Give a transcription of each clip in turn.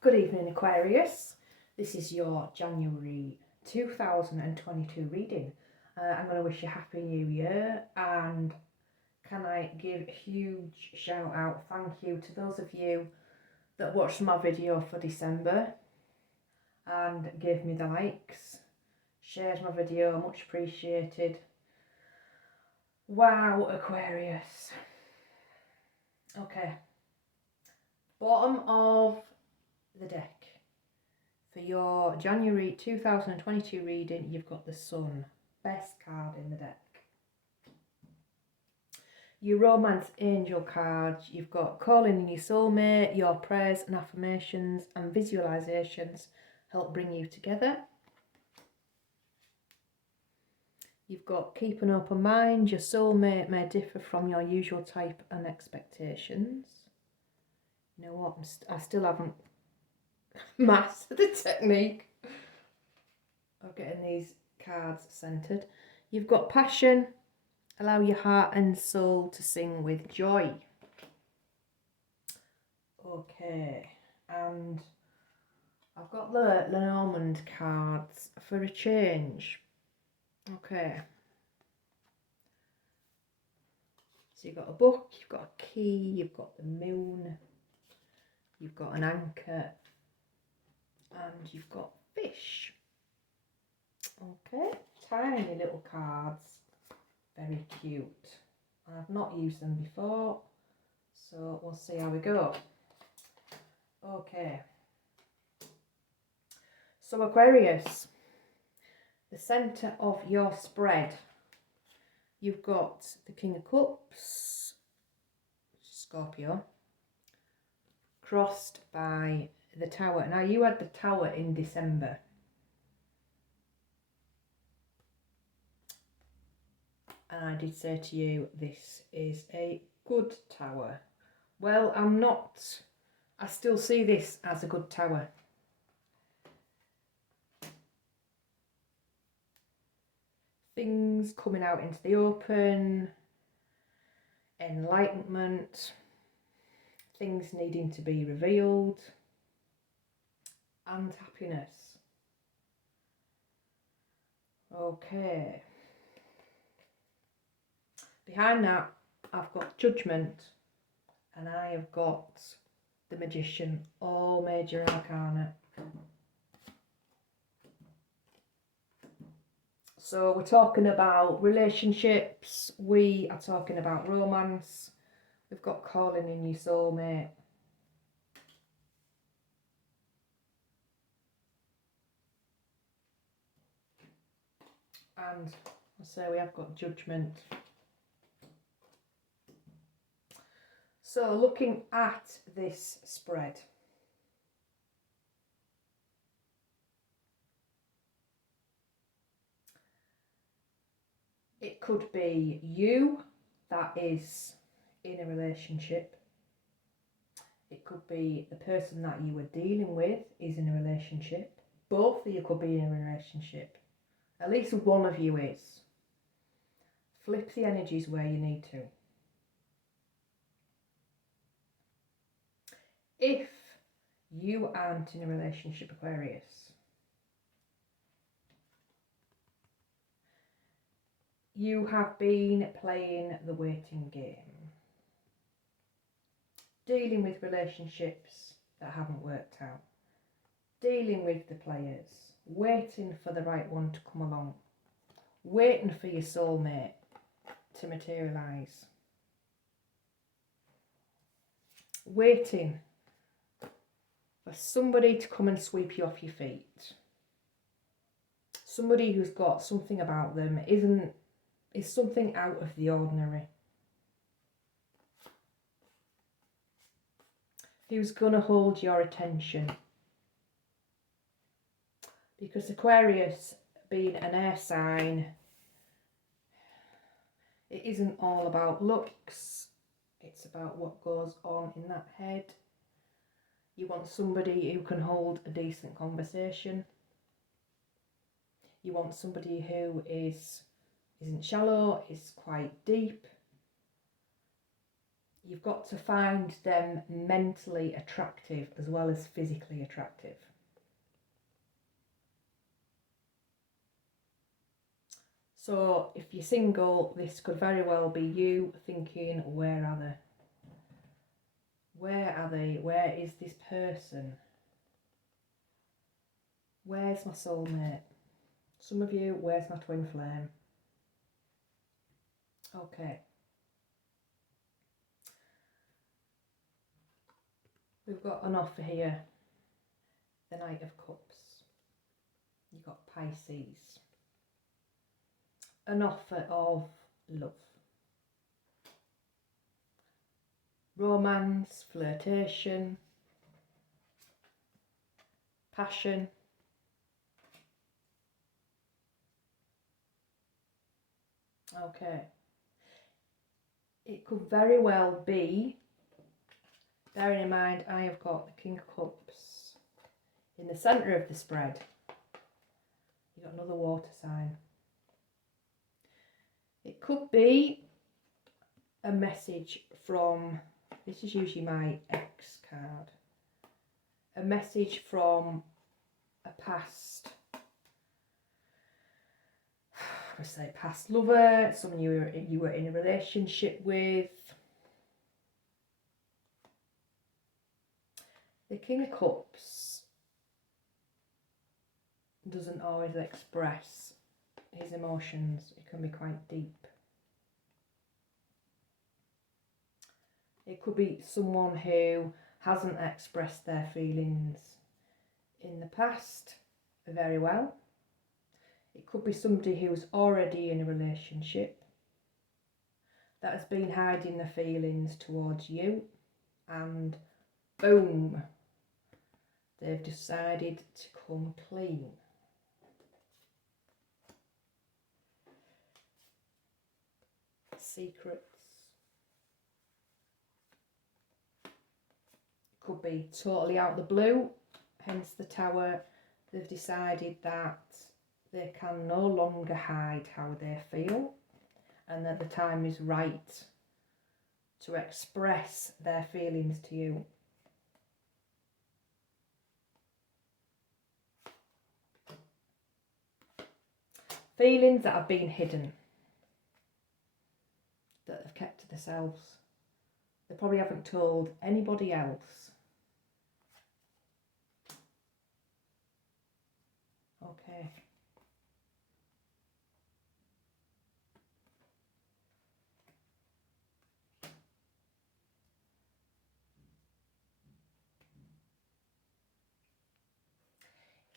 Good evening, Aquarius. This is your January 2022 reading. I'm going to wish you a happy new year, and can I give a huge shout out, thank you to those of you that watched my video for December and gave me the likes, shared my video, much appreciated. Wow, Aquarius. Okay, bottom of the deck. For your January 2022 reading, you've got the Sun, best card in the deck. Your Romance Angel cards, you've got calling in your soulmate, your prayers and affirmations and visualizations help bring you together. You've got keep an open mind, your soulmate may differ from your usual type and expectations. You know what, I still haven't mastered the technique of getting these cards centered. You've got passion, allow your heart and soul to sing with joy. Okay, and I've got the Lenormand cards for a change. Okay, so you've got a book, you've got a key, you've got the moon, you've got an anchor, and you've got fish. Okay, tiny little cards, very cute. I've not used them before, so we'll see how we go. Okay, so Aquarius, the centre of your spread, you've got the King of Cups, Scorpio, crossed by the Tower. Now you had the Tower in December. And I did say to you, this is a good Tower. Well, I still see this as a good Tower. Things coming out into the open, enlightenment, things needing to be revealed, and happiness. Okay. Behind that, I've got Judgment, and I have got the Magician, all major arcana. So we're talking about relationships, we are talking about romance, we've got calling in your soulmate. And so we have got Judgment. So looking at this spread, it could be you that is in a relationship. It could be the person that you were dealing with is in a relationship. Both of you could be in a relationship. At least one of you is. Flip the energies where you need to. If you aren't in a relationship, Aquarius, you have been playing the waiting game. Dealing with relationships that haven't worked out. Dealing with the players. Waiting for the right one to come along. Waiting for your soulmate to materialise. Waiting for somebody to come and sweep you off your feet. Somebody who's got something about them, is something out of the ordinary. Who's going to hold your attention. Because Aquarius, being an air sign, it isn't all about looks. It's about what goes on in that head. You want somebody who can hold a decent conversation. You want somebody who isn't shallow, is quite deep. You've got to find them mentally attractive as well as physically attractive. So if you're single, this could very well be you thinking, where are they? Where are they? Where is this person? Where's my soulmate? Some of you, where's my twin flame? Okay. We've got an offer here. The Knight of Cups. You've got Pisces. An offer of love. Romance, flirtation, passion. Okay. It could very well be, bearing in mind I have got the King of Cups in the centre of the spread. You've got another water sign. It could be a message from, this is usually my ex card, a message from a past, let's say past lover, someone you were in a relationship with. The King of Cups doesn't always express his emotions. It can be quite deep. It could be someone who hasn't expressed their feelings in the past very well. It could be somebody who's already in a relationship that has been hiding their feelings towards you, and boom, they've decided to come clean. Secrets. Could be totally out of the blue, hence the Tower. They've decided that they can no longer hide how they feel, and that the time is right to express their feelings to you. Feelings that have been hidden, that they've kept to themselves. They probably haven't told anybody else. Okay.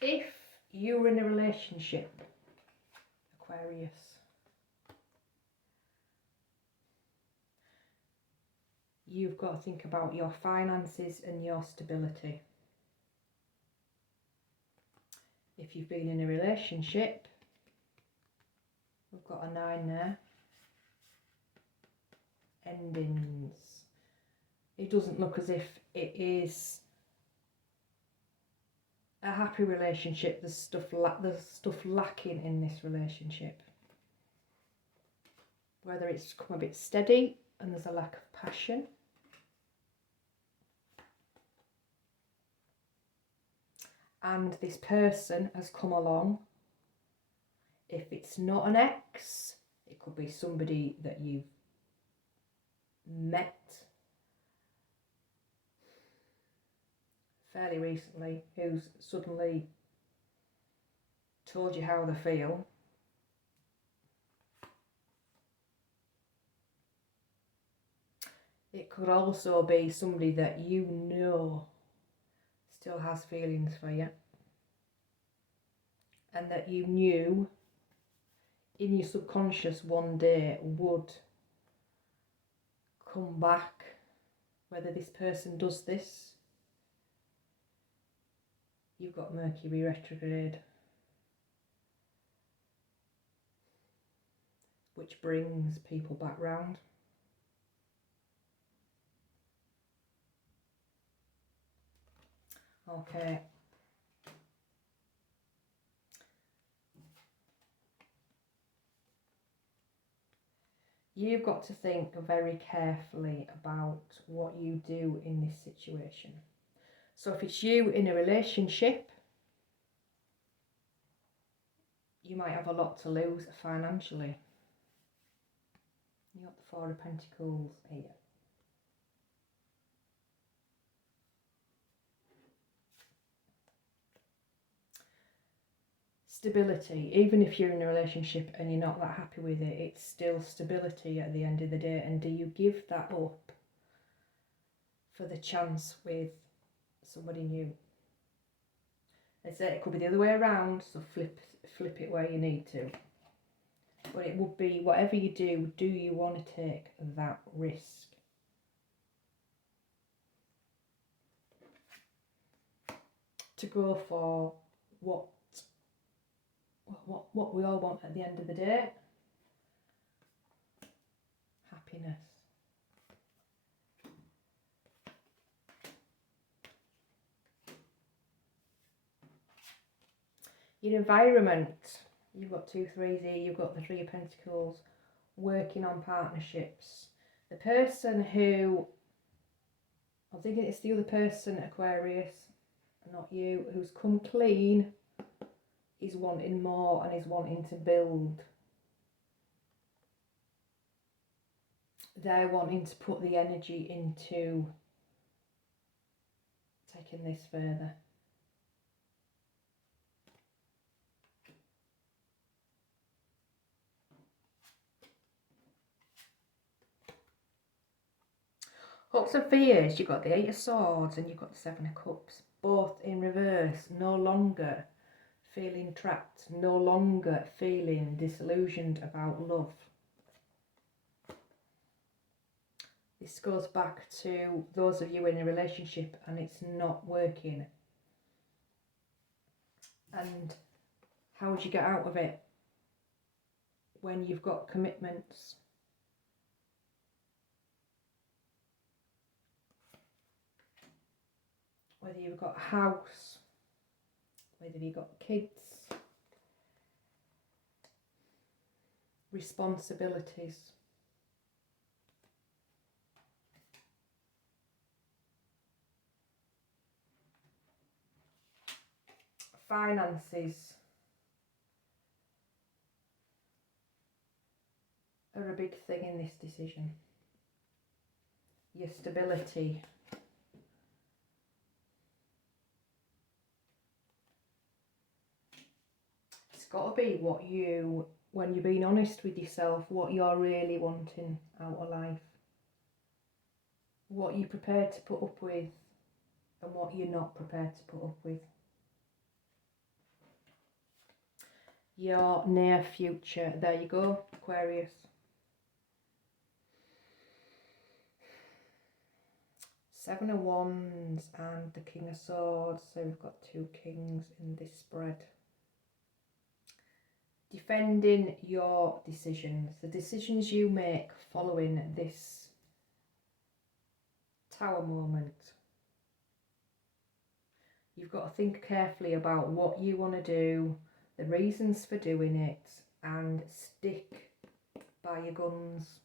If you're in a relationship, Aquarius, you've got to think about your finances and your stability. If you've been in a relationship, we've got a 9 there. Endings. It doesn't look as if it is a happy relationship. There's stuff lacking in this relationship. Whether it's come a bit steady and there's a lack of passion. And this person has come along. If it's not an ex, it could be somebody that you've met fairly recently who's suddenly told you how they feel. It could also be somebody that you know still has feelings for you, and that you knew in your subconscious one day would come back. Whether this person does this, you've got Mercury retrograde, which brings people back round. Okay. you've got to think very carefully about what you do in this situation. So if it's you in a relationship, you might have a lot to lose financially. You got the Four of Pentacles here. Stability. Even if you're in a relationship and you're not that happy with it, it's still stability at the end of the day. And do you give that up for the chance with somebody new? I say it could be the other way around, so flip it where you need to. But it would be, whatever you do you want to take that risk? To go for what we all want at the end of the day? Happiness. Your environment. You've got 2 3s here, you've got the Three of Pentacles, working on partnerships. The person who, I'm thinking it's the other person, Aquarius, not you, who's come clean, is wanting more and is wanting to build. They're wanting to put the energy into taking this further. Hopes and fears, you've got the Eight of Swords and you've got the Seven of Cups, both in reverse. No longer feeling trapped, no longer feeling disillusioned about love. This goes back to those of you in a relationship and it's not working. And how would you get out of it when you've got commitments? Whether you've got a house, whether you've got kids, responsibilities. Finances are a big thing in this decision. Your stability. It's got to be what you, when you're being honest with yourself, what you're really wanting out of life. What you're prepared to put up with and what you're not prepared to put up with. Your near future. There you go, Aquarius. Seven of Wands and the King of Swords. So we've got 2 kings in this spread. Defending your decisions. The decisions you make following this Tower moment. You've got to think carefully about what you want to do, the reasons for doing it, and stick by your guns,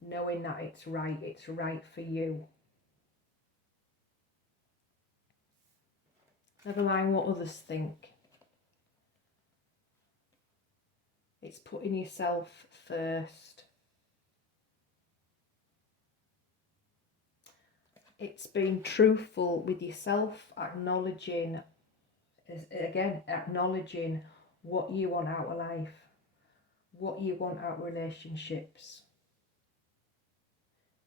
knowing that it's right for you. Never mind what others think. It's putting yourself first. It's being truthful with yourself, acknowledging what you want out of life, what you want out of relationships.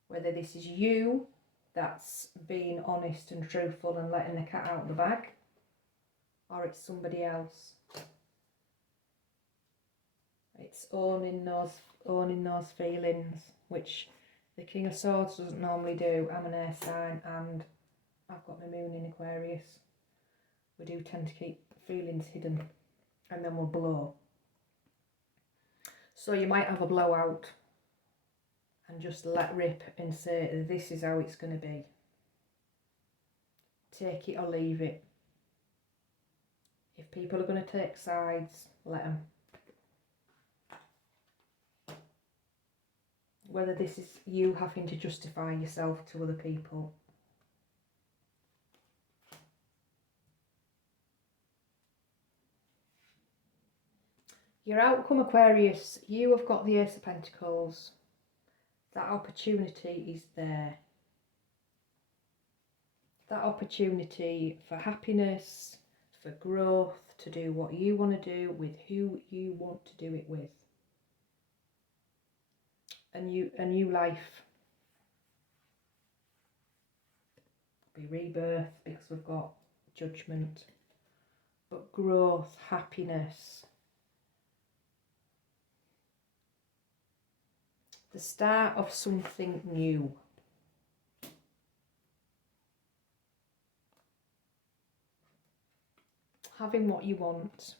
Whether this is you that's being honest and truthful and letting the cat out of the bag, or it's somebody else. It's owning those feelings, which the King of Swords doesn't normally do. I'm an air sign and I've got my moon in Aquarius. We do tend to keep feelings hidden and then we'll blow. So you might have a blowout and just let rip and say, this is how it's going to be. Take it or leave it. If people are going to take sides, let them. whether this is you having to justify yourself to other people. Your outcome, Aquarius, you have got the Ace of Pentacles. That opportunity is there. That opportunity for happiness, for growth, to do what you want to do with who you want to do it with. A new life. Be rebirth, because we've got Judgment. But growth, happiness. The start of something new. Having what you want.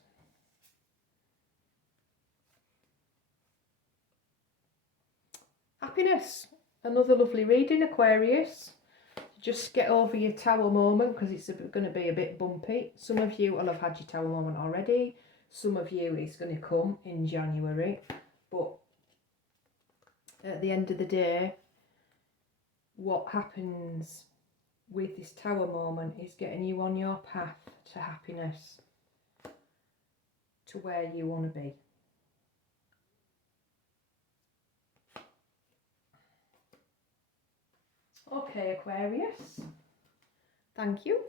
Happiness. Another lovely reading, Aquarius. Just get over your tower moment, because it's going to be a bit bumpy. Some of you will have had your tower moment already. Some of you it's going to come in January. But at the end of the day, what happens with this tower moment is getting you on your path to happiness, to where you want to be. Okay, Aquarius, thank you.